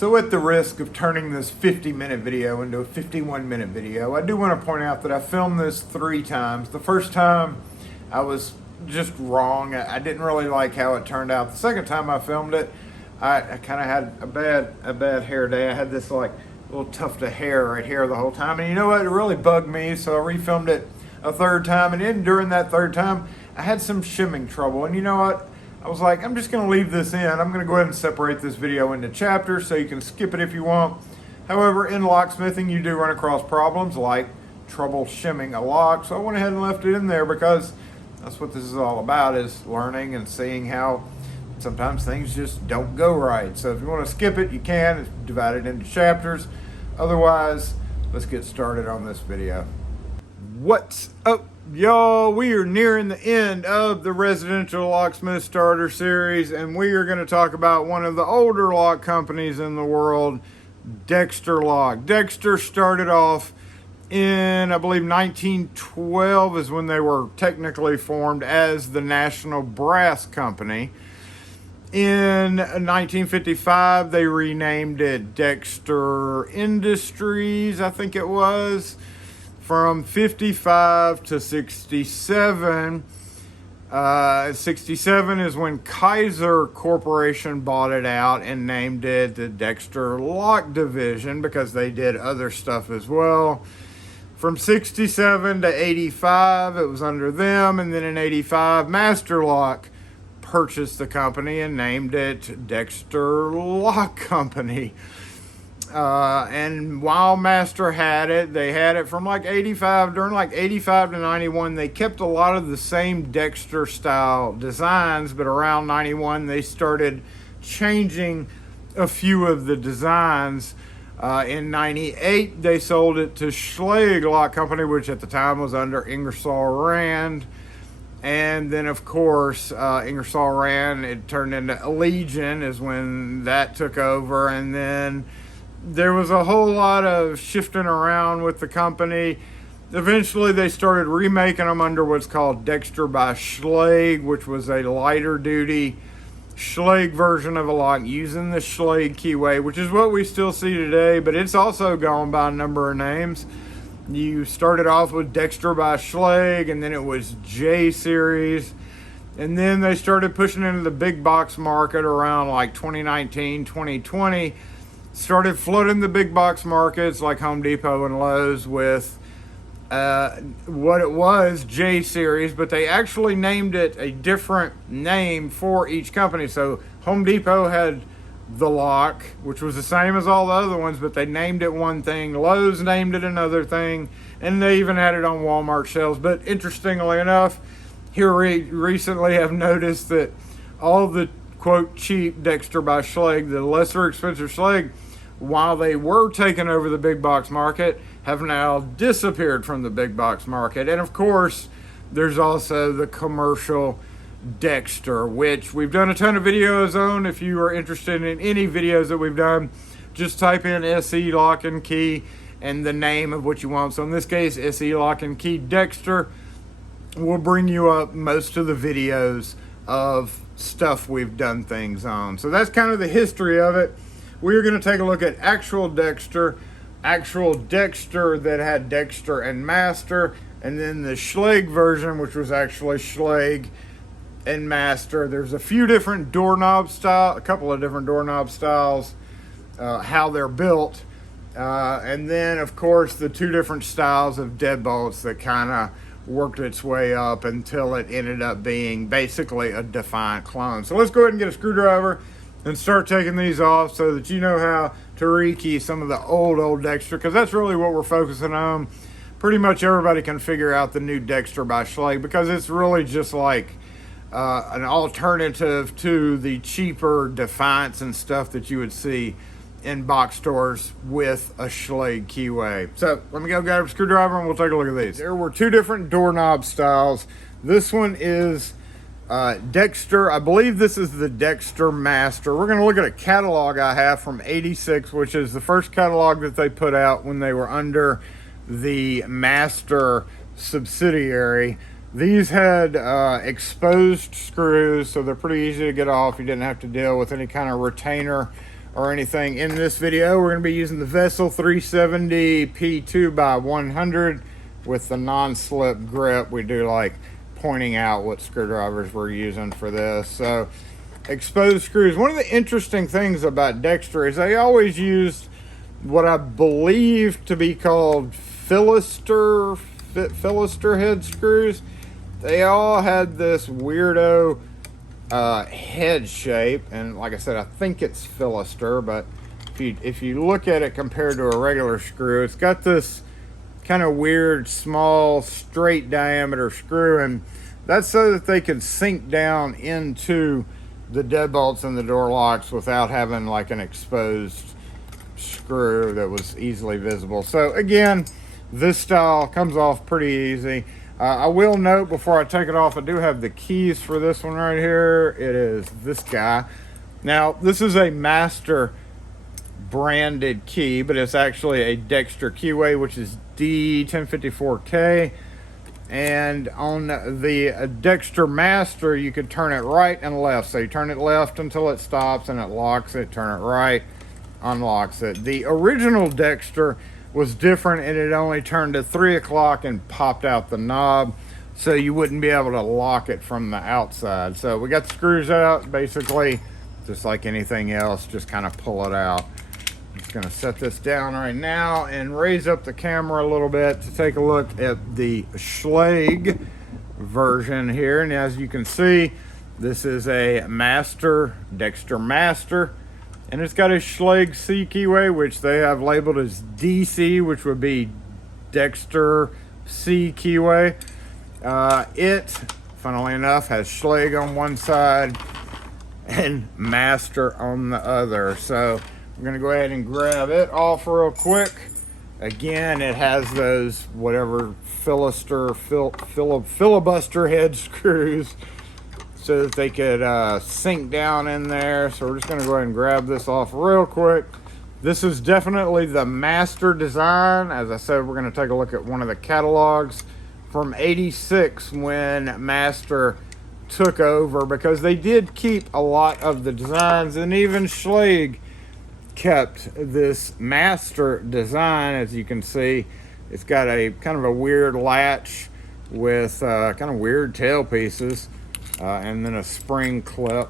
So at the risk of turning this 50-minute video into a 51-minute video, I do want to point out that I filmed this 3 times. The first time I was just wrong. I didn't really like how it turned out. The second time I filmed it, I kind of had a bad hair day. I had this like little tuft of hair right here the whole time. And you know what? It really bugged me, so I refilmed it a third time. And then during that third time, I had some shimming trouble. And you know what? I was like, I'm just going to leave this in. I'm going to go ahead and separate this video into chapters so you can skip it if you want. However, in locksmithing, you do run across problems like trouble shimming a lock. So I went ahead and left it in there because that's what this is all about, is learning and seeing how sometimes things just don't go right. So if you want to skip it, you can. It's divided into chapters. Otherwise, let's get started on this video. What's up, y'all? We are nearing the end of the residential locksmith starter series, and we are going to talk about one of the older lock companies in the world, Dexter Locks. Dexter started off in, I believe, 1912 is when they were technically formed as the National Brass Company. In 1955, they renamed it Dexter Industries, I think it was. From 55 to 67, 67 is when Kaiser Corporation bought it out and named it the Dexter Lock Division because they did other stuff as well. From 67 to 85, it was under them, and then in 85, Master Lock purchased the company and named it Dexter Lock Company. And while Master had it, they had it from like 85, during like 85 to 91, they kept a lot of the same Dexter style designs, but around 91, they started changing a few of the designs. In 98, they sold it to Schlage Lock Company, which at the time was under Ingersoll Rand. And then, of course, Ingersoll Rand, it turned into Allegiant is when that took over. And then there was a whole lot of shifting around with the company. Eventually, they started remaking them under what's called Dexter by Schlage, which was a lighter duty Schlage version of a lock using the Schlage keyway, which is what we still see today, but it's also gone by a number of names. You started off with Dexter by Schlage, and then it was J series, and then they started pushing into the big box market around like 2019, 2020, started flooding the big box markets like Home Depot and Lowe's with what it was, J series, but they actually named it a different name for each company. So Home Depot had the lock, which was the same as all the other ones, but they named it one thing. Lowe's named it another thing, and they even had it on Walmart shelves. But interestingly enough, here recently I've noticed that all the quote cheap Dexter by Schlage, the lesser expensive Schlage, while they were taking over the big box market, have now disappeared from the big box market. And of course, there's also the commercial Dexter, which we've done a ton of videos on. If you are interested in any videos that we've done, just type in SE Lock and Key and the name of what you want. So in this case, SE Lock and Key Dexter will bring you up most of the videos of stuff we've done things on. So that's kind of the history of it. We're going to take a look at actual Dexter that had Dexter and Master, and then the Schlage version, which was actually Schlage and Master. There's a few different doorknob styles, a couple of different doorknob styles, how they're built, and then of course the 2 different styles of deadbolts that kind of worked its way up until it ended up being basically a Defiant clone. So let's go ahead and get a screwdriver and start taking these off so that you know how to rekey some of the old Dexter, because that's really what we're focusing on. Pretty much everybody can figure out the new Dexter by Schlage because it's really just like an alternative to the cheaper Defiants and stuff that you would see in box stores with a Schlage keyway. So let me go grab a screwdriver and we'll take a look at these. There were 2 different doorknob styles. This one is Dexter, I believe this is the Dexter Master. We're going to look at a catalog I have from '86, which is the first catalog that they put out when they were under the Master subsidiary. These had exposed screws, so they're pretty easy to get off. You didn't have to deal with any kind of retainer or anything in this video. We're going to be using the Vessel 370 P2x100 with the non-slip grip. We do like pointing out what screwdrivers we're using for this. So exposed screws. One of the interesting things about Dexter is they always used what I believe to be called Philister head screws. They all had this weirdo head shape, and like I said, I think it's Philister, but if you look at it compared to a regular screw, it's got this kind of weird small straight diameter screw, and that's so that they could sink down into the deadbolts and the door locks without having like an exposed screw that was easily visible. So again, this style comes off pretty easy. I will note before I take it off, I do have the keys for this one right here. It is this guy. Now, this is a Master branded key, but it's actually a Dexter keyway, which is D1054K. And on the Dexter Master, you could turn it right and left. So you turn it left until it stops and it locks it. Turn it right, unlocks it. The original Dexter was different, and it only turned to 3 o'clock and popped out the knob, so you wouldn't be able to lock it from the outside. So we got the screws out, basically just like anything else, just kind of pull it out. I'm just going to set this down right now and raise up the camera a little bit to take a look at the Schlage version here. And as you can see, this is a Master, Dexter Master, and it's got a Schlage C keyway, which they have labeled as DC, which would be Dexter C keyway. It, funnily enough, has Schlage on one side and Master on the other. So I'm going to go ahead and grab it off real quick. Again, it has those whatever filibuster head screws, so that they could sink down in there. So we're just going to go ahead and grab this off real quick. This is definitely the Master design. As I said, we're going to take a look at one of the catalogs from '86 when Master took over, because they did keep a lot of the designs, and even Schlage kept this Master design. As you can see, it's got a kind of a weird latch with kind of weird tail pieces. And then a spring clip.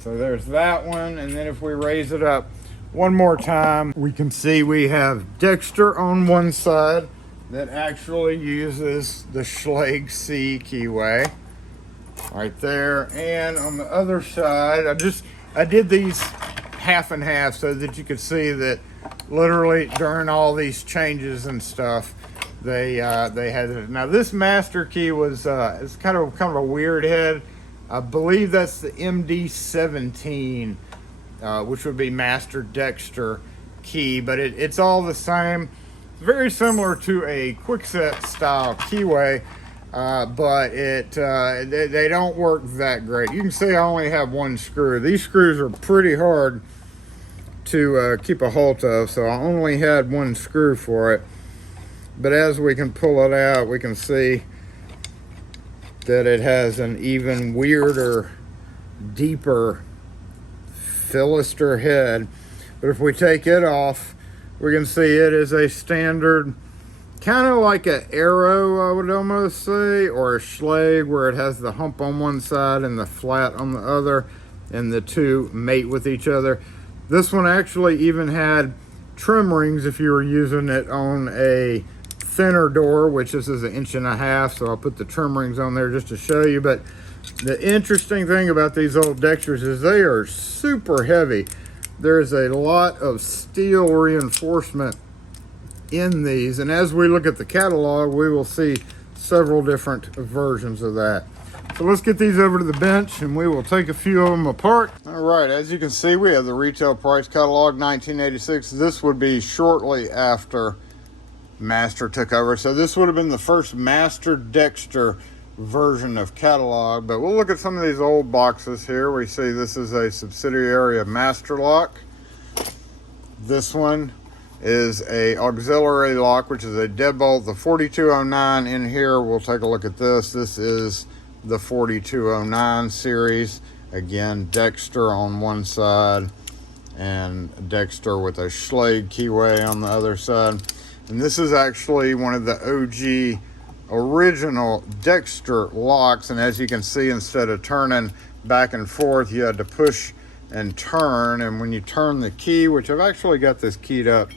So there's that one. And then if we raise it up one more time, we can see we have Dexter on one side that actually uses the Schlage C keyway right there. And on the other side, I did these half and half so that you could see that literally during all these changes and stuff, they had it. Now this Master key was it's kind of a weird head. I believe that's the MD17, which would be Master Dexter key, but it's all the same. It's very similar to a Kwikset style keyway, but they don't work that great. You can see I only have one screw. These screws are pretty hard to keep a hold of, so I only had one screw for it. But as we can pull it out, we can see that it has an even weirder, deeper Philister head. But if we take it off, we can see it is a standard, kind of like an Arrow, I would almost say, or a Schlage, where it has the hump on one side and the flat on the other, and the two mate with each other. This one actually even had trim rings if you were using it on a thinner door, which this is 1.5 inches, so I'll put the trim rings on there just to show you. But the interesting thing about these old Dexters is they are super heavy. There's a lot of steel reinforcement in these, and as we look at the catalog, we will see several different versions of that. So let's get these over to the bench and we will take a few of them apart. All right, as you can see, we have the retail price catalog, 1986. This would be shortly after Master took over. So this would have been the first Master Dexter version of catalog. But we'll look at some of these old boxes here. We see this is a subsidiary of Master Lock. This one is a auxiliary lock, which is a Deadbolt, the 4209 in here. We'll take a look at this. This is the 4209 series. Again, Dexter on one side and Dexter with a Schlage keyway on the other side. And this is actually one of the OG original Dexter locks, and as you can see, instead of turning back and forth, you had to push and turn. And when you turn the key, which I've actually got this keyed up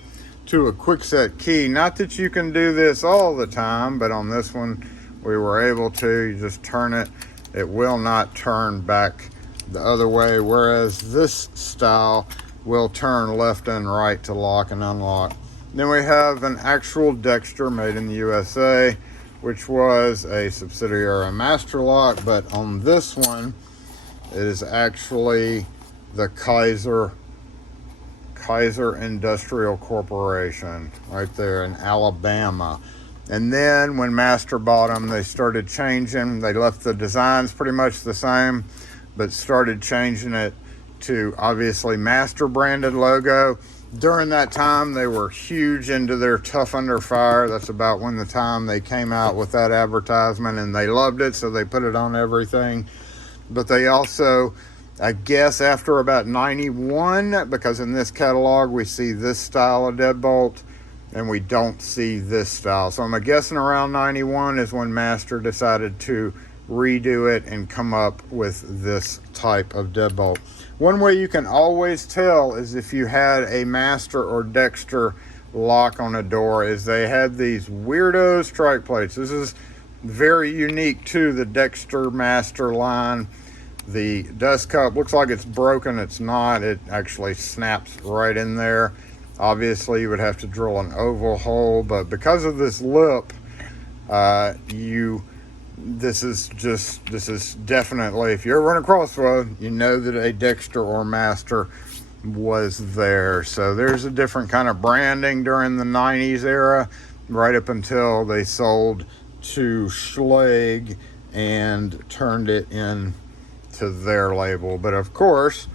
to a Kwikset key, not that you can do this all the time, but on this one we were able to. You just turn it, it will not turn back the other way, whereas this style will turn left and right to lock and unlock. Then we have an actual Dexter made in the USA, which was a subsidiary of Master Lock, but on this one it is actually the Kaiser Industrial Corporation right there in Alabama. And then when Master bought them, they started changing. They left the designs pretty much the same, but started changing it to obviously Master branded logo. During that time, they were huge into their Tough Under Fire. That's about when the time they came out with that advertisement, and they loved it, so they put it on everything. But they also, I guess after about 91, because in this catalog we see this style of deadbolt and we don't see this style. So I'm guessing around 91 is when Master decided to redo it and come up with this type of deadbolt. One way you can always tell is if you had a Master or Dexter lock on a door is they had these weirdo strike plates. This is very unique to the Dexter Master line. The dust cup looks like it's broken. It's not. It actually snaps right in there. Obviously you would have to drill an oval hole, but because of this lip, this is definitely, if you ever run across one, you know that a Dexter or Master was there. So there's a different kind of branding during the 90s era, right up until they sold to Schlage and turned it in to their label. But of course,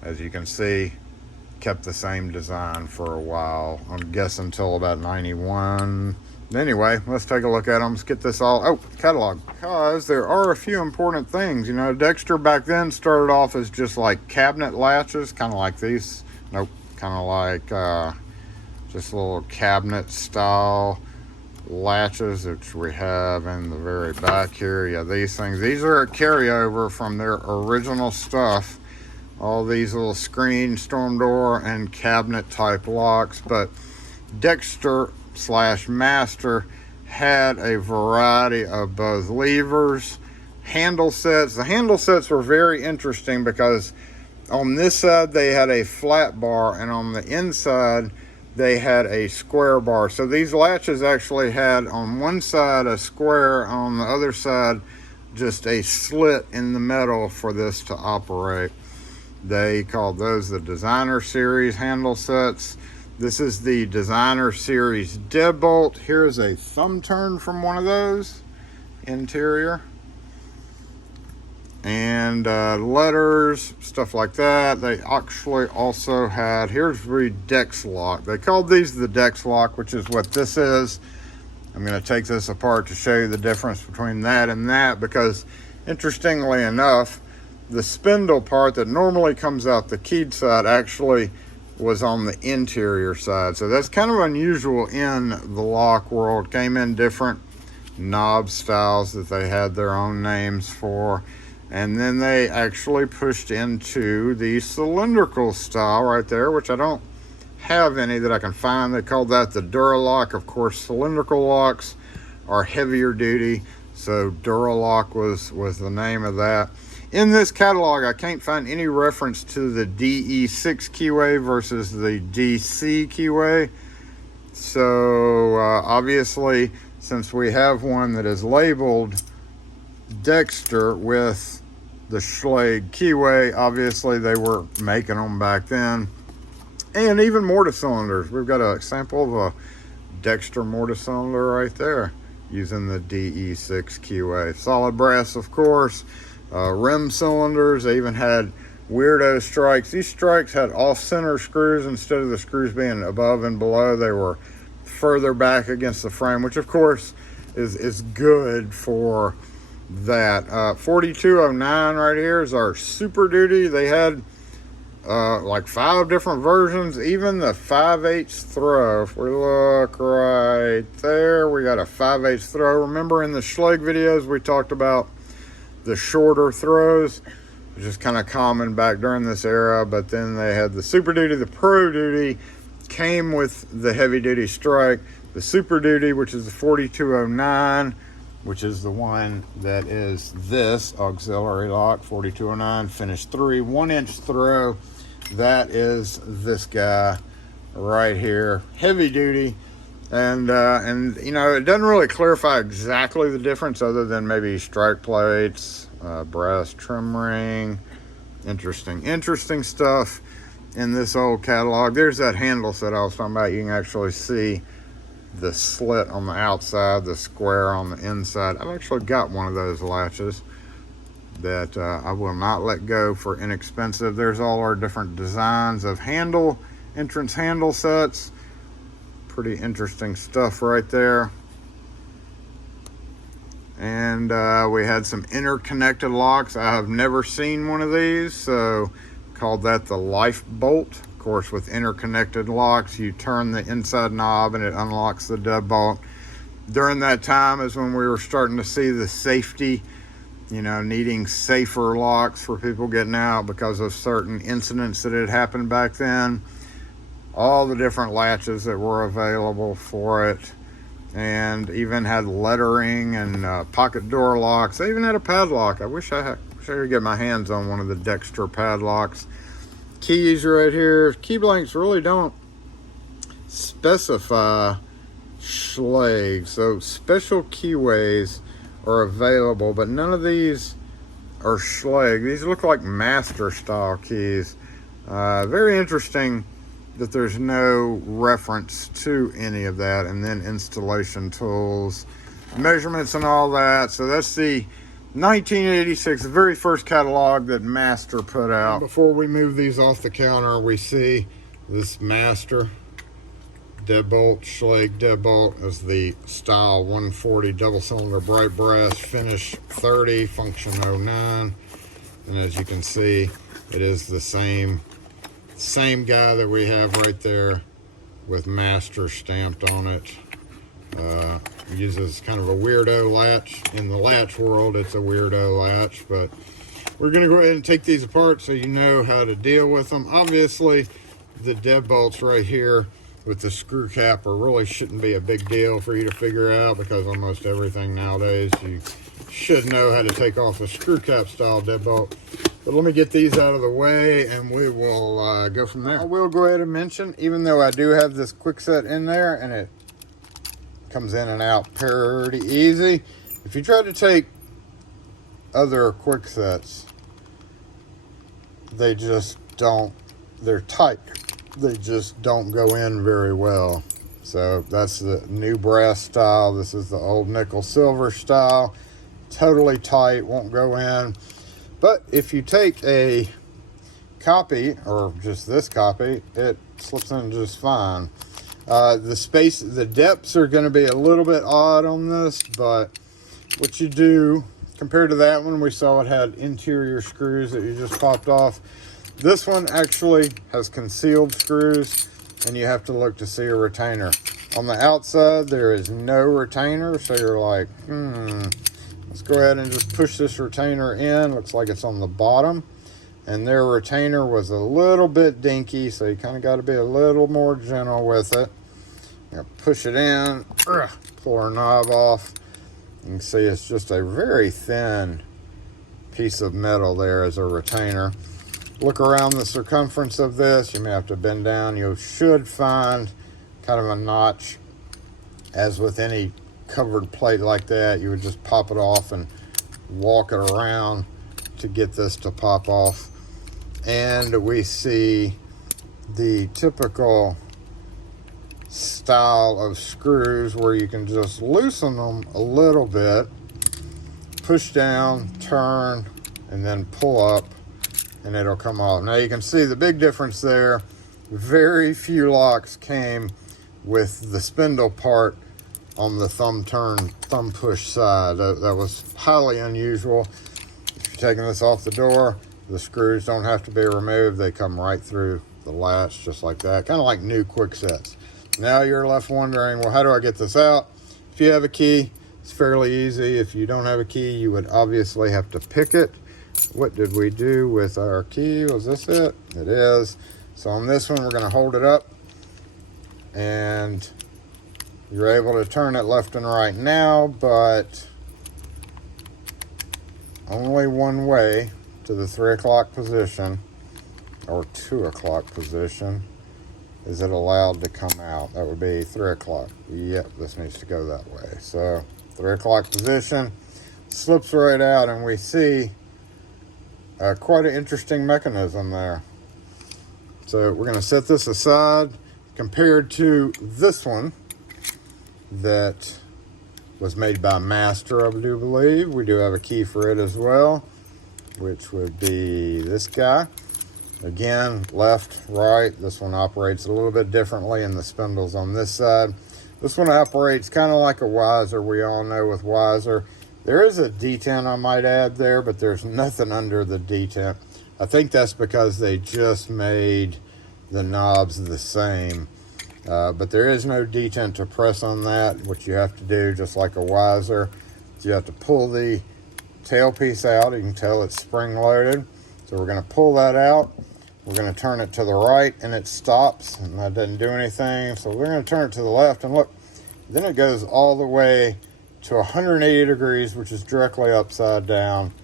as you can see, kept the same design for a while. I'm guessing until about 91. Anyway, let's take a look at them. Let's get this all, catalog. Because there are a few important things. You know, Dexter back then started off as just like cabinet latches, kind of like these. Nope, kind of like just little cabinet style latches, which we have in the very back here. Yeah, these things. These are a carryover from their original stuff. All these little screen, storm door, and cabinet type locks. But Dexter / Master had a variety of both levers, handle sets. The handle sets were very interesting because on this side they had a flat bar, and on the inside they had a square bar. So these latches actually had on one side a square, on the other side just a slit in the metal for this to operate. They called those the Designer Series handle sets. This is the Designer Series Deadbolt. Here's a thumb turn from one of those, interior. And letters, stuff like that. They actually also had, here's the Dex Lock. They called these the Dex Lock, which is what this is. I'm going to take this apart to show you the difference between that and that, because interestingly enough, the spindle part that normally comes out the keyed side actually was on the interior side. So that's kind of unusual in the lock world. Came in different knob styles that they had their own names for. And then they actually pushed into the cylindrical style right there, which I don't have any that I can find. They called that the Duralock. Of course, cylindrical locks are heavier duty, so Duralock was the name of that. In this catalog, I can't find any reference to the DE6 keyway versus the DC keyway. So obviously, since we have one that is labeled Dexter with the Schlage keyway, obviously they were making them back then. And even mortise cylinders. We've got a sample of a Dexter mortise cylinder right there using the DE6 keyway. Solid brass, of course. Rim cylinders. They even had weirdo strikes. These strikes had off-center screws. Instead of the screws being above and below, they were further back against the frame, which of course is good for that. 4209 right here is our Super Duty. They had like 5 different versions, even the 5/8 throw. If we look right there, we got a 5/8 throw. Remember in the Schlage videos we talked about the shorter throws, which is kind of common back during this era, but then they had the Super Duty. The Pro Duty came with the heavy duty strike. The Super Duty, which is the 4209, which is the one that is this auxiliary lock, 4209, finish 3, 1-inch throw. That is this guy right here, heavy duty. And you know, it doesn't really clarify exactly the difference other than maybe strike plates, brass trim ring. Interesting stuff in this old catalog. There's that handle set I was talking about. You can actually see the slit on the outside, the square on the inside. I've actually got one of those latches that I will not let go for inexpensive. There's all our different designs of handle, entrance handle sets. Pretty interesting stuff right there. And we had some interconnected locks. I have never seen one of these, so called that the Life Bolt. Of course, with interconnected locks, you turn the inside knob and it unlocks the deadbolt. During that time is when we were starting to see the safety, you know, needing safer locks for people getting out because of certain incidents that had happened back then. All the different latches that were available for it, and even had lettering and pocket door locks. They even had a padlock. I wish I could get my hands on one of the Dexter padlocks. Keys right here. Key blanks really don't specify Schlage, so special keyways are available, but none of these are Schlage. These look like Master style keys. Very interesting that there's no reference to any of that. And then installation tools, measurements and all that. So that's the 1986, the very first catalog that Master put out. And before we move these off the counter, we see this Master Deadbolt, Schlage Deadbolt, as the style 140 double cylinder bright brass, finish 30, function 09. And as you can see, it is the same guy that we have right there with Master stamped on it. Uses kind of a weirdo latch. In the latch world, it's a weirdo latch, but we're going to go ahead and take these apart so you know how to deal with them. Obviously, the deadbolts right here with the screw cap really shouldn't be a big deal for you to figure out, because almost everything nowadays you should know how to take off a screw cap style deadbolt. But let me get these out of the way and we will go from there. I will go ahead and mention, even though I do have this Kwikset in there and it comes in and out pretty easy, if you try to take other Kwiksets, they just don't, they're tight. They just don't go in very well. So that's the new brass style. This is the old nickel silver style. Totally tight, won't go in. But if you take a copy, or just this copy, it slips in just fine. The depths are going to be a little bit odd on this, but what you do, compared to that one, we saw it had interior screws that you just popped off. This one actually has concealed screws, and you have to look to see a retainer. On the outside, there is no retainer, so you're like, let's go ahead and just push this retainer in. Looks like it's on the bottom. And their retainer was a little bit dinky, so you kind of got to be a little more gentle with it. You push it in, pull our knob off. You can see it's just a very thin piece of metal there as a retainer. Look around the circumference of this. You may have to bend down. You should find kind of a notch. As with any covered plate like that, you would just pop it off and walk it around to get this to pop off. And we see the typical style of screws where you can just loosen them a little bit, push down, turn, and then pull up, and it'll come off. Now you can see the big difference there. Very few locks came with the spindle part on the thumb push side. That was highly unusual. If you're taking this off the door, The screws don't have to be removed. They come right through the latch just like that. Kind of like new Kwiksets. Now you're left wondering, well, how do I get this out? If you have a key, it's fairly easy. If you don't have a key, you would obviously have to pick it. What did we do with our key? Was this it? It is. So on this one, we're going to hold it up, and you're able to turn it left and right now, but only one way to the 3 o'clock position or 2 o'clock position is it allowed to come out. That would be 3 o'clock. Yep, this needs to go that way. So 3 o'clock position, slips right out, and we see quite an interesting mechanism there. So we're going to set this aside compared to this one that was made by Master, I do believe. We do have a key for it as well, which would be this guy. Again, left, right. This one operates a little bit differently, and the spindle's on this side. This one operates kind of like a Weiser. We all know with Weiser, there is a detent I might add there, but there's nothing under the detent. I think that's because they just made the knobs the same. But there is no detent to press on that. What you have to do, just like a Weiser, is you have to pull the tailpiece out. You can tell it's spring-loaded. So we're going to pull that out. We're going to turn it to the right, and it stops, and that doesn't do anything. So we're going to turn it to the left, and look, then it goes all the way to 180 degrees, which is directly upside down,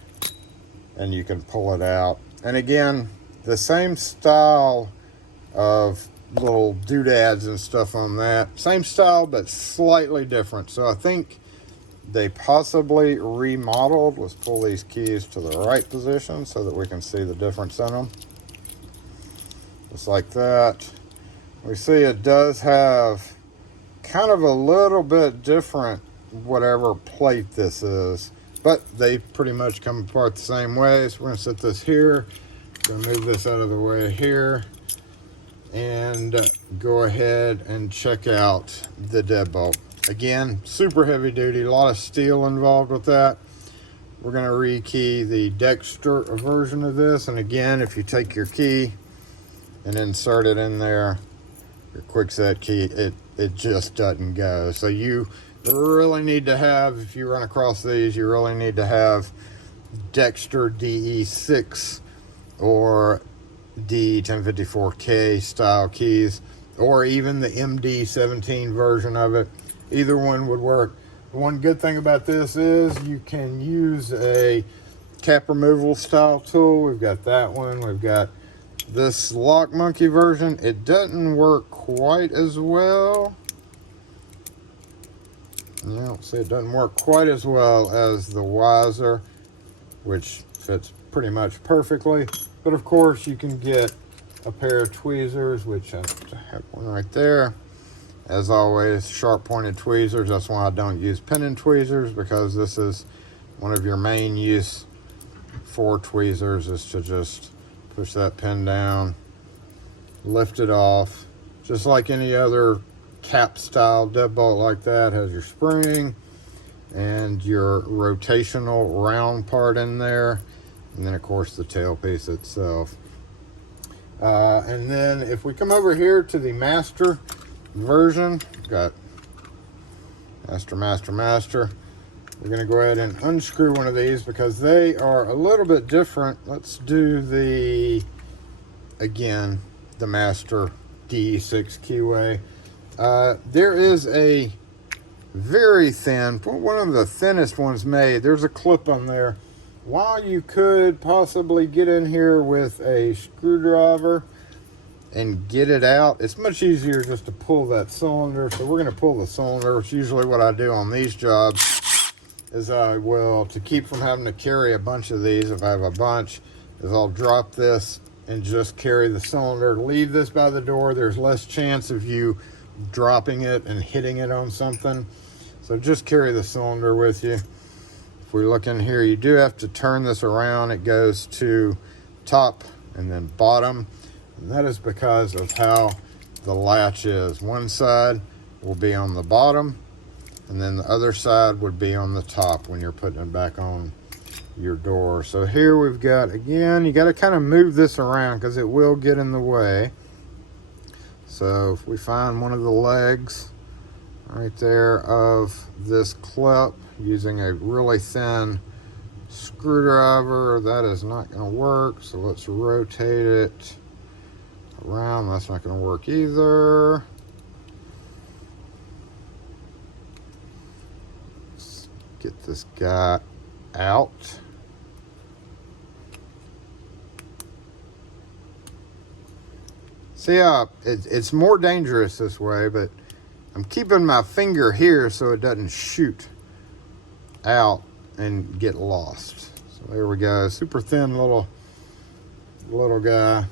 and you can pull it out. And again, the same style of little doodads and stuff on that. Same style, but slightly different. So I think they possibly remodeled. Let's pull these keys to the right position so that we can see the difference in them. Just like that. We see it does have kind of a little bit different whatever plate this is, but they pretty much come apart the same way. So we're going to set this here. We're going to move this out of the way here and go ahead and check out the deadbolt. Again, super heavy duty, a lot of steel involved with that. We're going to rekey the Dexter version of this, and again, if you take your key and insert it in there, your Kwikset key, it just doesn't go. So you really need to have, if you run across these, you really need to have Dexter DE6 or D1054K style keys, or even the MD17 version of it. Either one would work. The one good thing about this is you can use a cap removal style tool. We've got that one. We've got this Lock Monkey version. It doesn't work quite as well. No, see, it doesn't work quite as well as the Weiser, which fits pretty much perfectly. But of course, you can get a pair of tweezers, which I have one right there. As always, sharp pointed tweezers. That's why I don't use pin and tweezers, because this is one of your main use for tweezers, is to just push that pin down, lift it off, just like any other cap style deadbolt like that. Has your spring and your rotational round part in there, and then of course the tailpiece itself. And then if we come over here to the Master version, got Master. We're going to go ahead and unscrew one of these because they are a little bit different. Let's do again, the Master DE6 keyway. There is a very thin, one of the thinnest ones made. There's a clip on there. While you could possibly get in here with a screwdriver and get it out, it's much easier just to pull that cylinder. So we're going to pull the cylinder, which usually what I do on these jobs is I will, to keep from having to carry a bunch of these, if I have a bunch, is I'll drop this and just carry the cylinder. Leave this by the door. There's less chance of you dropping it and hitting it on something. So just carry the cylinder with you. If we look in here, you do have to turn this around. It goes to top and then bottom. And that is because of how the latch is. One side will be on the bottom, and then the other side would be on the top when you're putting it back on. your door. So here we've got, again, you got to kind of move this around because it will get in the way. So if we find one of the legs right there of this clip using a really thin screwdriver, that is not going to work. So let's rotate it around. That's not going to work either. Let's get this guy out. See how it's more dangerous this way, but I'm keeping my finger here so it doesn't shoot out and get lost. So there we go, super thin little guy,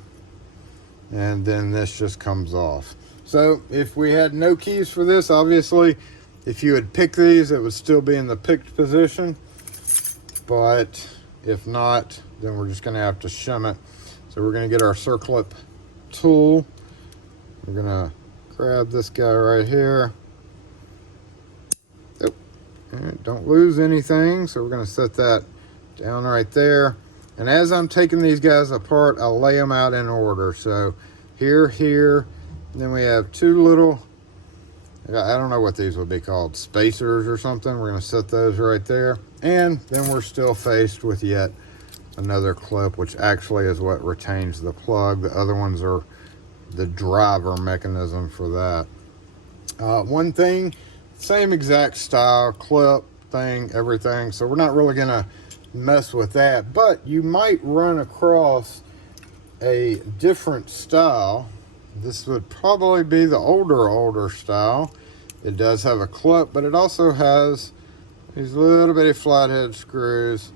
and then this just comes off. So if we had no keys for this, obviously if you had picked these, it would still be in the picked position, but if not, then we're just going to have to shim it. So we're going to get our circlip tool. We're gonna grab this guy right here. Oh, don't lose anything. So we're gonna set that down right there. And as I'm taking these guys apart, I'll lay them out in order. So here, and then we have two little, I don't know what these would be called, spacers or something. We're gonna set those right there. And then we're still faced with yet another clip, which actually is what retains the plug. The other ones are the driver mechanism for that. One thing, same exact style, clip thing, everything. So we're not really gonna mess with that, but you might run across a different style. This would probably be the older style. It does have a clip, but it also has these little bitty flathead screws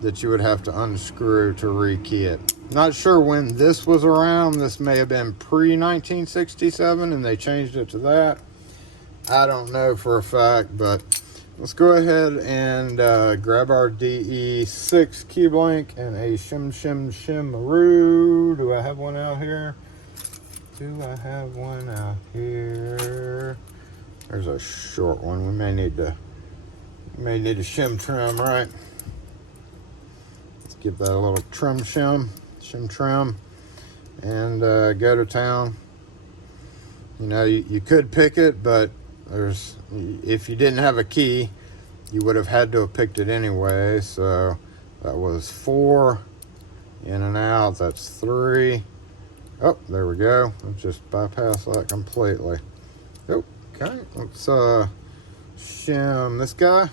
that you would have to unscrew to rekey it. Not sure when this was around. This may have been pre-1967 and they changed it to that. I don't know for a fact, but let's go ahead and grab our DE6 key blank and a shimmaroo. Do I have one out here? Do I have one out here? There's a short one. We may need to shim trim, right? Let's give that a little shim trim, and go to town. You know, you could pick it, but if you didn't have a key, you would have had to have picked it anyway. So that was 4 in and out. That's 3. Oh, there we go. Let's just bypass that completely. Oh, okay. Let's shim this guy.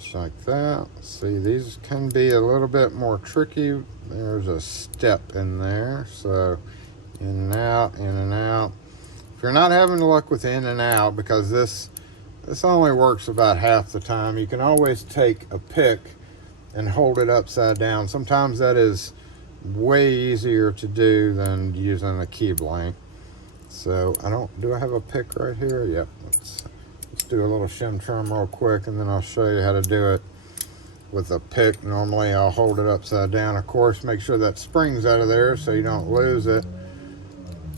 Just like that. See, these can be a little bit more tricky. There's a step in there. So in and out, in and out. If you're not having luck with in and out, because this only works about half the time, you can always take a pick and hold it upside down. Sometimes that is way easier to do than using a key blank. So do I have a pick right here? Yep. Let's do a little shim trim real quick, and then I'll show you how to do it with a pick. Normally I'll hold it upside down. Of course, make sure that spring's out of there so you don't lose it.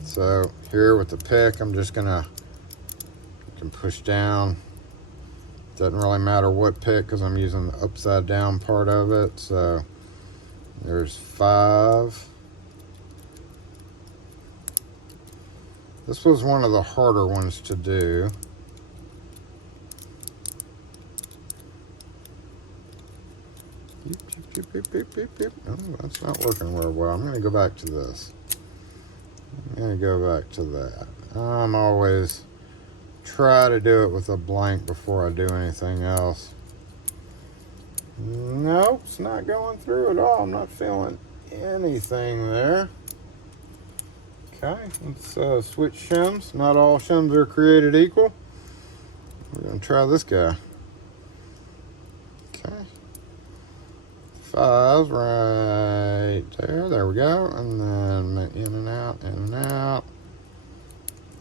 So here with the pick, I'm just gonna, you can push down. Doesn't really matter what pick because I'm using the upside down part of it. So there's 5. This was one of the harder ones to do. Oh, that's not working very well. I'm going to go back to this. I'm going to go back to that. I'm always try to do it with a blank before I do anything else. Nope, it's not going through at all. I'm not feeling anything there. Okay, let's switch shims. Not all shims are created equal. We're going to try this guy. Okay. 5's right there. There we go. And then in and out, in and out,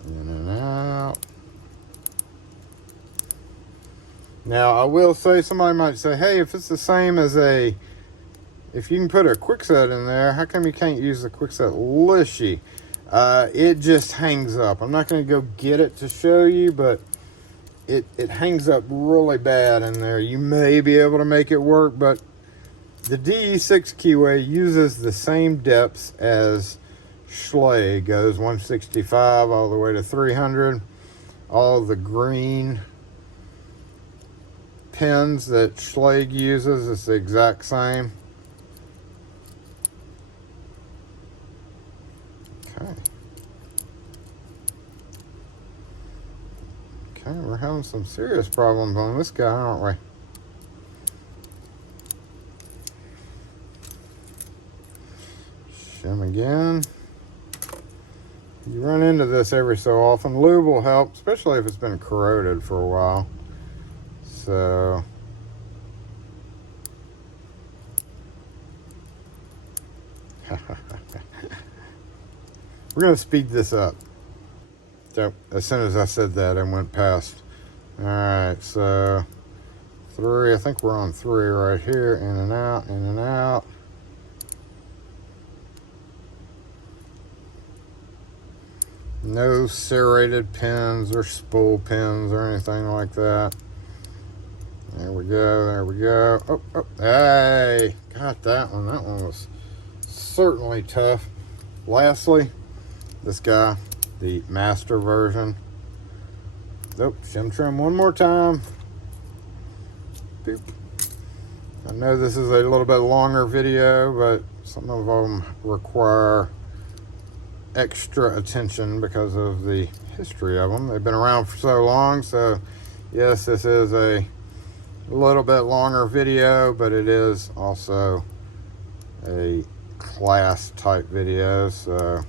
in and out. Now, I will say, somebody might say, hey, if it's the same as if you can put a Kwikset in there, how come you can't use the Kwikset Lishy? It just hangs up. I'm not going to go get it to show you, but it hangs up really bad in there. You may be able to make it work, but the DE6 keyway uses the same depths as Schlage. Goes 165 all the way to 300. All the green pins that Schlage uses is the exact same. Okay. Okay, we're having some serious problems on this guy, aren't we? Shim again. You run into this every so often. Lube will help, especially if it's been corroded for a while. So we're going to speed this up. So as soon as I said that, I went past. All right, so 3. I think we're on 3 right here. In and out, in and out. No serrated pins or spool pins or anything like that. There we go, there we go. Oh, oh, hey, got that one. That one was certainly tough. Lastly, this guy, the Master version. Nope, shim trim one more time. Boop. I know this is a little bit longer video, but some of them require extra attention because of the history of them. They've been around for so long, so yes, this is a little bit longer video, but it is also a class type video. So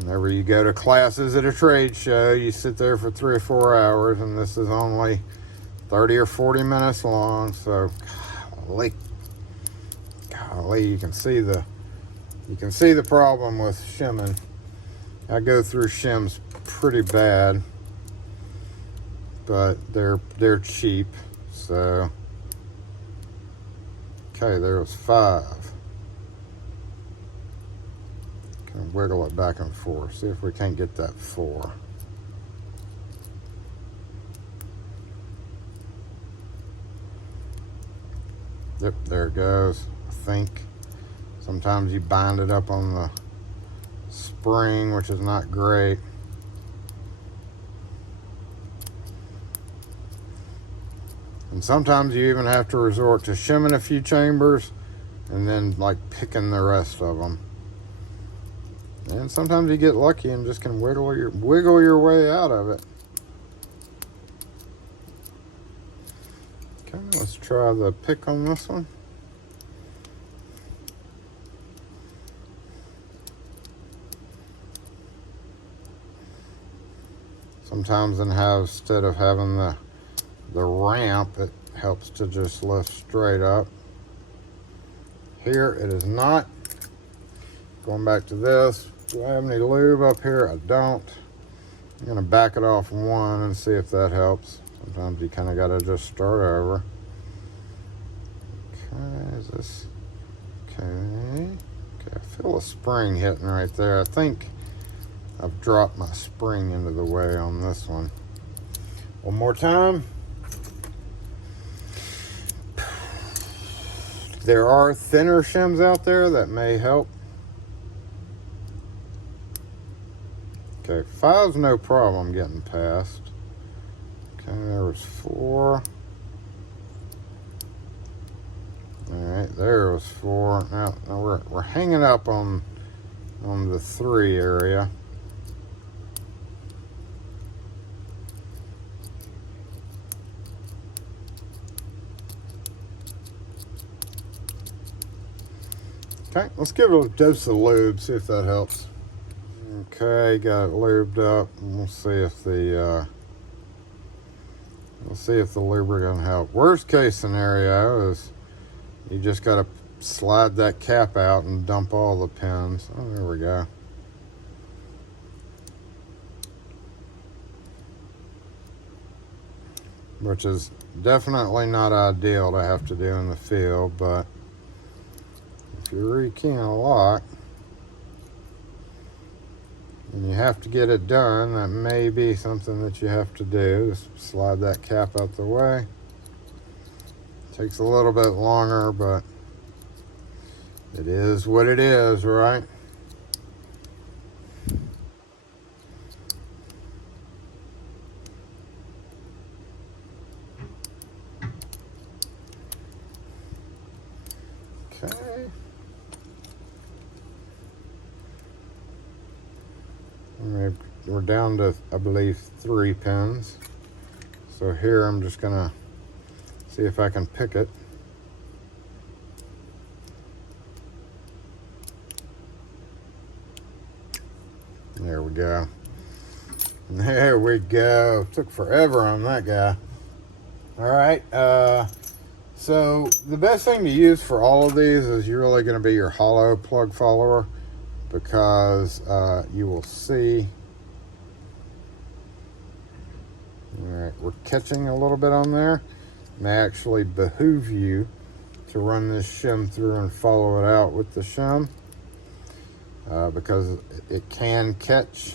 whenever you go to classes at a trade show, you sit there for 3 or 4 hours, and this is only 30 or 40 minutes long. So golly, you can see the problem with shimming. I go through shims pretty bad, but they're cheap. So okay, there was 5. Kind of wiggle it back and forth. See if we can't get that 4. Yep, there it goes. I think. Sometimes you bind it up on the spring, which is not great. And sometimes you even have to resort to shimming a few chambers and then like picking the rest of them. And sometimes you get lucky and just can wiggle your way out of it. Okay, let's try the pick on this one. Sometimes instead of having the ramp, it helps to just lift straight up. Here it is not. Going back to this, do I have any lube up here? I don't. I'm gonna back it off 1 and see if that helps. Sometimes you kind of gotta just start over. Okay, is this okay? Okay, I feel a spring hitting right there. I think I've dropped my spring into the way on this one. One more time. There are thinner shims out there that may help. Okay, 5's no problem getting past. Okay, there was 4. All right, there was 4. Now we're hanging up on the 3 area. Okay, let's give it a dose of lube, see if that helps. Okay, got it lubed up, and we'll see if the lubricant help. Worst case scenario is you just got to slide that cap out and dump all the pins. Oh, there we go. Which is definitely not ideal to have to do in the field, but if you're rekeying a lock, and you have to get it done, that may be something that you have to do. Just slide that cap out the way. Takes a little bit longer, but it is what it is, right? Okay. We're down to, I believe, 3 pins. So here I'm just gonna see if I can pick it. There we go. There we go. Took forever on that guy. All right. So the best thing to use for all of these is you're really going to be your hollow plug follower, because you will see. All right, we're catching a little bit on there. It may actually behoove you to run this shim through and follow it out with the shim, because it can catch.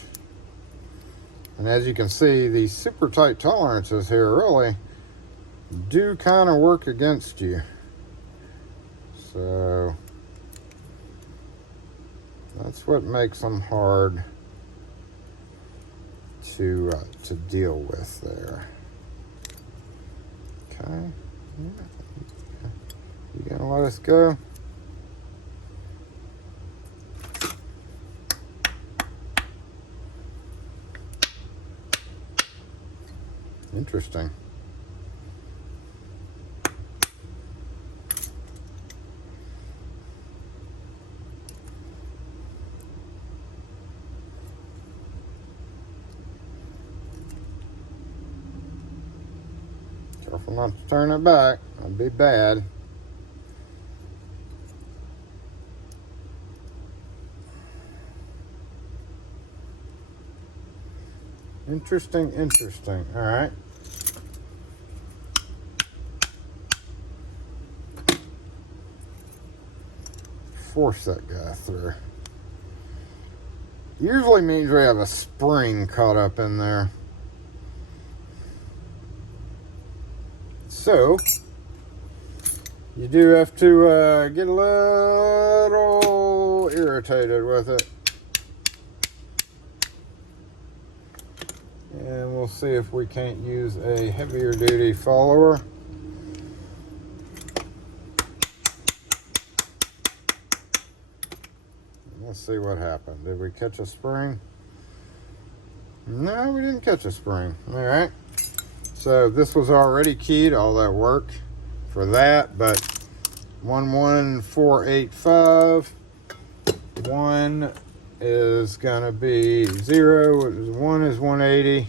And as you can see, these super tight tolerances here really do kind of work against you. So that's what makes them hard to deal with there. Okay, you gonna let us go? Interesting. Careful not to turn it back. That'd be bad. Interesting, interesting. All right. Force that guy through. Usually means we have a spring caught up in there. So you do have to get a little irritated with it. And we'll see if we can't use a heavier duty follower. Let's see what happened. Did we catch a spring? No, we didn't catch a spring. All right. So this was already keyed, all that work for that, but 11485. 1 is gonna be 0. 1 is 180.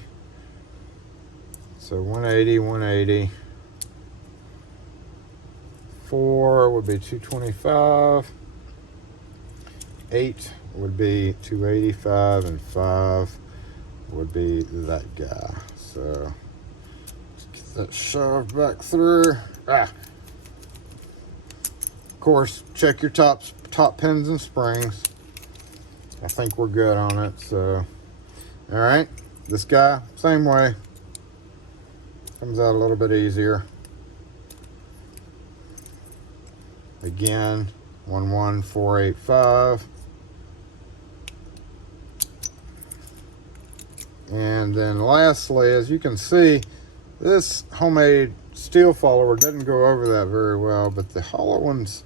So 180, 180. 4 would be 225. 8 would be 285, and 5 would be that guy. So let's get that shoved back through. Of course, check your top pins and springs. I think we're good on it. So, all right, this guy, same way. Comes out a little bit easier. Again, 11485. And then lastly, as you can see, this homemade steel follower doesn't go over that very well, but the hollow ones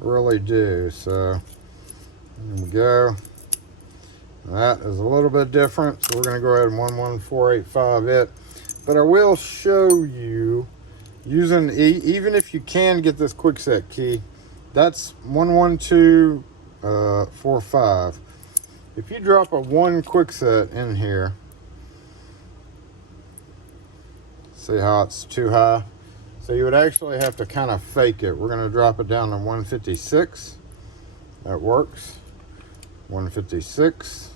really do. So there we go. That is a little bit different. So we're going to go ahead and 11485 it. But I will show you using, even if you can get this Kwikset key, that's 11245. If you drop a 1 Kwikset in here, see how it's too high? So you would actually have to kind of fake it. We're going to drop it down to 156. That works. 156.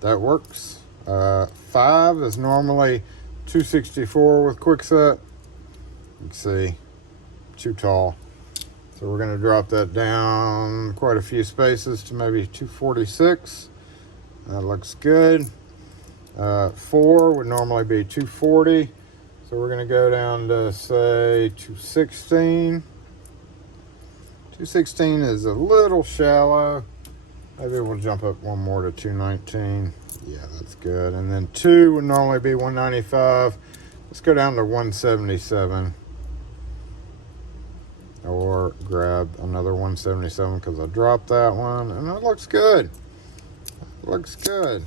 That works. 5 is normally 264 with Kwikset. You can see, too tall. So we're going to drop that down quite a few spaces to maybe 246. That looks good. 4 would normally be 240. So we're going to go down to, say, 216. 216 is a little shallow. Maybe we'll jump up one more to 219. Yeah, that's good. And then 2 would normally be 195. Let's go down to 177. Or grab another 177 because I dropped that one. And it looks good. It looks good.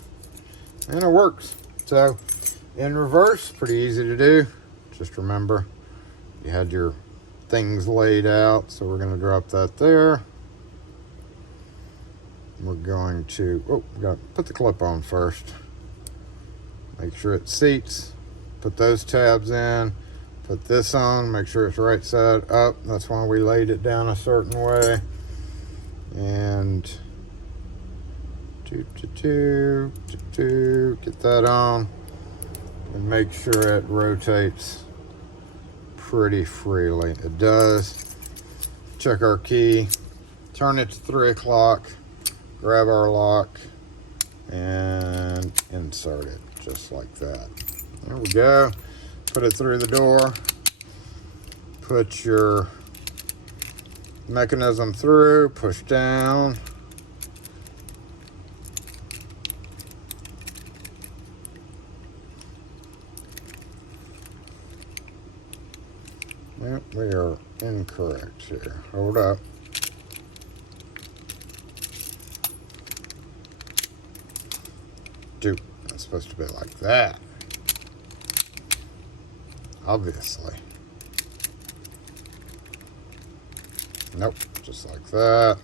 And it works. So, in reverse, pretty easy to do. Just remember, you had your things laid out. So we're going to drop that there. We're going to, we got to put the clip on first. Make sure it seats. Put those tabs in. Put this on. Make sure it's right side up. That's why we laid it down a certain way. And get that on. And make sure it rotates pretty freely. It does. Check our key. Turn it to 3 o'clock. Grab our lock and insert it just like that. There we go. Put it through the door. Put your mechanism through, push down. Yep, we are incorrect here. Hold up. Dude, it's supposed to be like that. Obviously. Nope, just like that.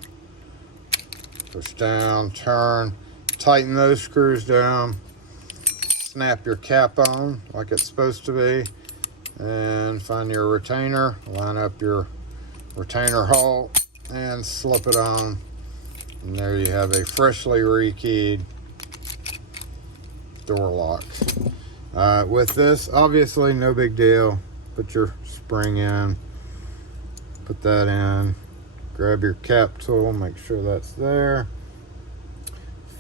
Push down, turn, tighten those screws down. Snap your cap on like it's supposed to be. And find your retainer, line up your retainer hole and slip it on. And there you have a freshly rekeyed door lock. With this, obviously no big deal. Put your spring in, put that in, grab your cap tool, make sure that's there.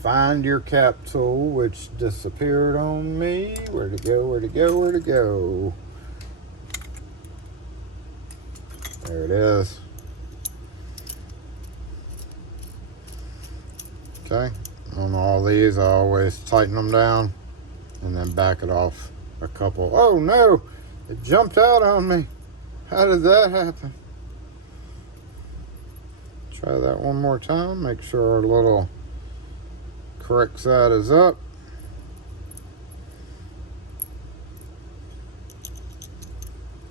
Find your cap tool, which disappeared on me. Where'd it go, where'd it go, where'd it go? There it is. Okay, on all these I always tighten them down and then back it off a couple. Oh no, it jumped out on me. How did that happen? Try that one more time. Make sure our little correct side is up.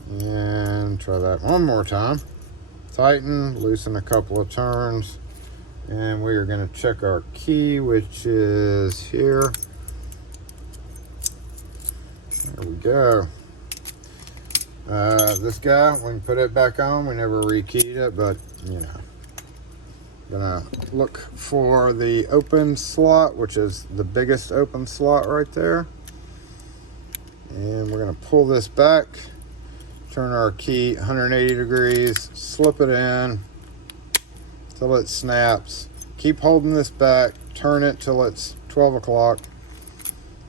And try that one more time. Tighten, loosen a couple of turns. And we are going to check our key, which is here. There we go. This guy, we can put it back on. We never rekeyed it, but you know. Gonna look for the open slot, which is the biggest open slot right there. And we're gonna pull this back, turn our key 180 degrees, slip it in till it snaps. Keep holding this back, turn it till it's 12 o'clock,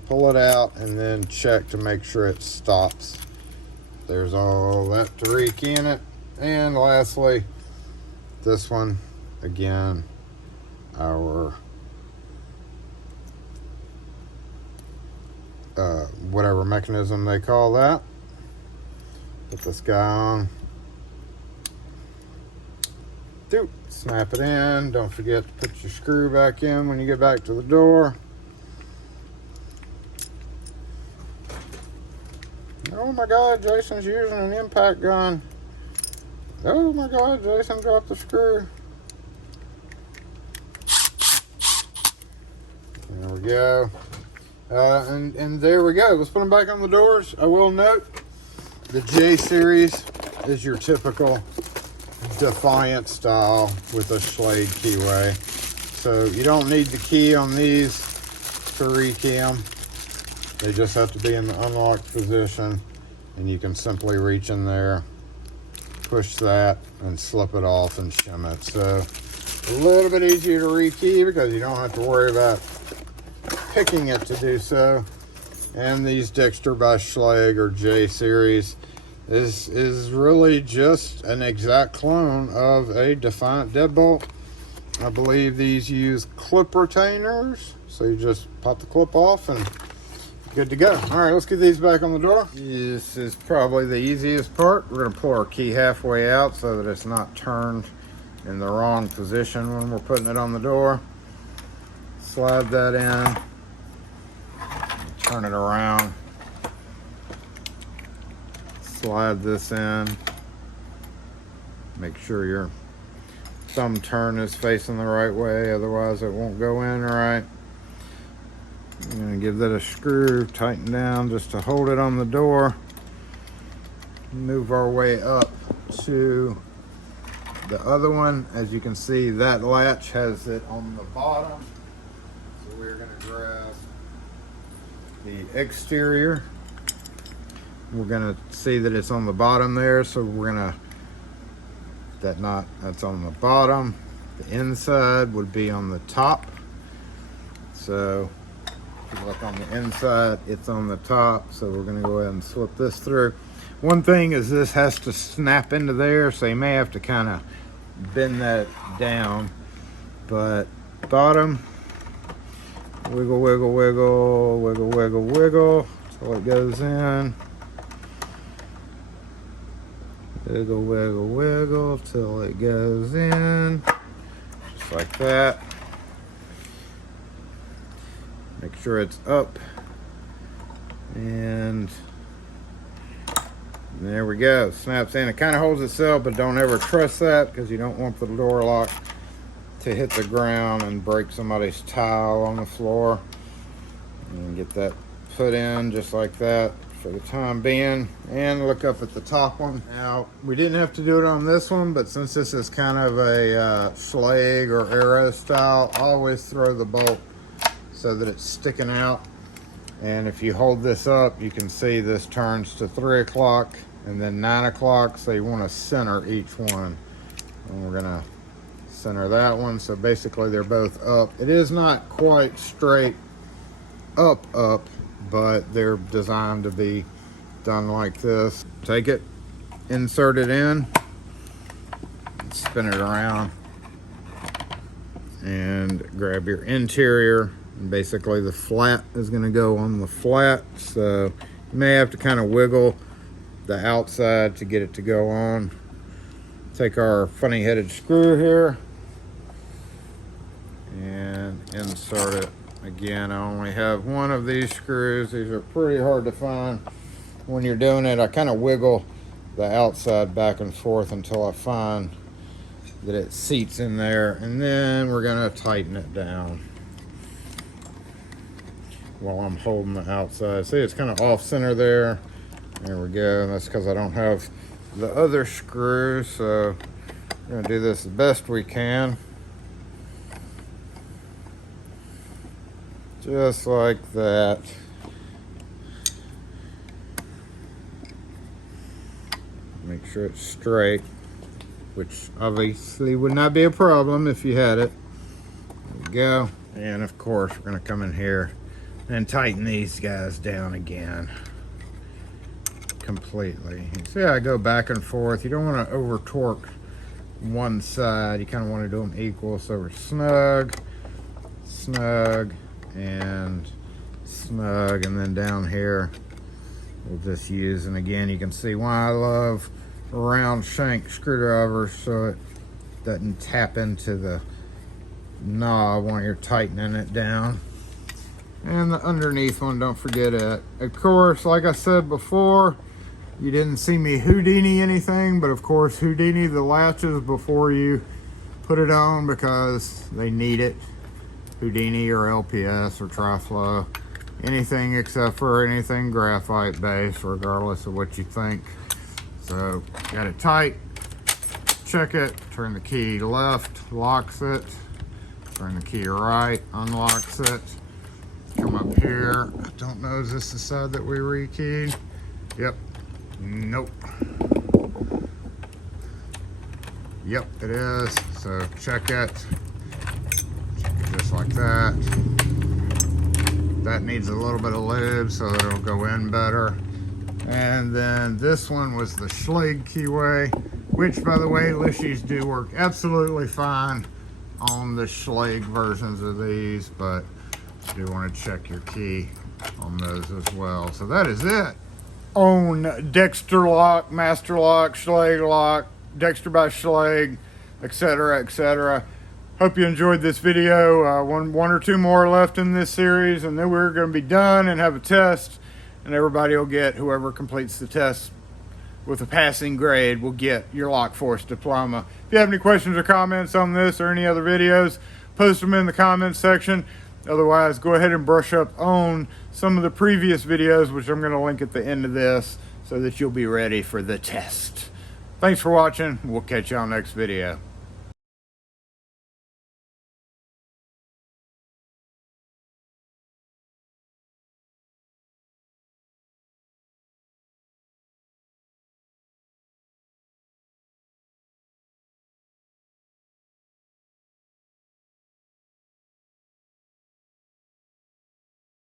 pull it out, and then check to make sure it stops. There's all that to rekey in it. And lastly, this one, again, our whatever mechanism they call that. Put this guy on. Snap it in. Don't forget to put your screw back in when you get back to the door. Oh my God, Jason's using an impact gun. Oh my God, Jason dropped the screw. There we go. And there we go. Let's put them back on the doors. I will note, the J series is your typical Defiant style with a Schlage keyway. So you don't need the key on these to rekey them. They just have to be in the unlocked position, and you can simply reach in there, push that, and slip it off and shim it. So a little bit easier to rekey because you don't have to worry about picking it to do so. And these Dexter by Schlage or J series is really just an exact clone of a Defiant Deadbolt. I believe these use clip retainers, so you just pop the clip off and good to go. All right, let's get these back on the door. This is probably the easiest part. We're gonna pull our key halfway out so that it's not turned in the wrong position when we're putting it on the door. Slide that in, turn it around, slide this in, make sure your thumb turn is facing the right way, otherwise it won't go in right. I'm going to give that a screw, tighten down just to hold it on the door. Move our way up to the other one. As you can see, that latch has it on the bottom. So we're going to grab the exterior. We're going to see that it's on the bottom there, so we're going to, that's on the bottom. The inside would be on the top. So if you look on the inside, it's on the top. So we're going to go ahead and slip this through. One thing is this has to snap into there, so you may have to kind of bend that down. But bottom, wiggle, wiggle, wiggle, wiggle, wiggle, wiggle till it goes in. Wiggle, wiggle, wiggle till it goes in, just like that. Make sure it's up, and there we go. Snaps in. It kind of holds itself, but don't ever trust that because you don't want the door lock to hit the ground and break somebody's tile on the floor. And get that put in just like that for the time being, and look up at the top one. Now, we didn't have to do it on this one, but since this is kind of a Schlage or RLS style, always throw the bolt so that it's sticking out. And if you hold this up, you can see this turns to 3 o'clock and then 9 o'clock, so you want to center each one. And we're gonna center that one, so basically they're both up. It is not quite straight up, but they're designed to be done like this. Take it, insert it in, and spin it around, and grab your interior. And basically the flat is going to go on the flat, so you may have to kind of wiggle the outside to get it to go on. Take our funny headed screw here and insert it. Again, I only have one of these screws. These are pretty hard to find. When you're doing it, I kind of wiggle the outside back and forth until I find that it seats in there, and then we're gonna tighten it down while I'm holding the outside. See, it's kind of off center there. There we go. That's because I don't have the other screw, so we're gonna do this the best we can. Just like that. Make sure it's straight, which obviously would not be a problem if you had it. There we go. And of course, we're gonna come in here and tighten these guys down again completely. You see how I go back and forth? You don't want to over torque one side. You kind of want to do them equal, so we're snug, snug, and snug. And then down here we'll just use, and again you can see why I love round shank screwdrivers, so it doesn't tap into the knob when you're tightening it down. And the underneath one, don't forget it. Of course, like I said before, you didn't see me Houdini anything, but of course Houdini the latches before you put it on because they need it. Houdini or LPS or Tri-Flow, anything except for anything graphite based, regardless of what you think. So got it tight, check it, turn the key left, locks it, turn the key right, unlocks it. Come up here, I don't know, is this the side that we rekeyed? Yep, nope. Yep, it is, so check it just like that. That needs a little bit of lube so that it'll go in better. And then this one was the Schlage keyway, which, by the way, Lishies do work absolutely fine on the Schlage versions of these, but you do want to check your key on those as well. So that is it on Dexter Lock, Master Lock, Schlage Lock, Dexter by Schlage, etc., etc. Hope you enjoyed this video. One or two more left in this series, and then we're going to be done and have a test, and everybody will get, whoever completes the test with a passing grade will get your Lock Force diploma. If you have any questions or comments on this or any other videos, post them in the comments section. Otherwise, go ahead and brush up on some of the previous videos, which I'm going to link at the end of this, so that you'll be ready for the test. Thanks for watching. We'll catch y'all next video.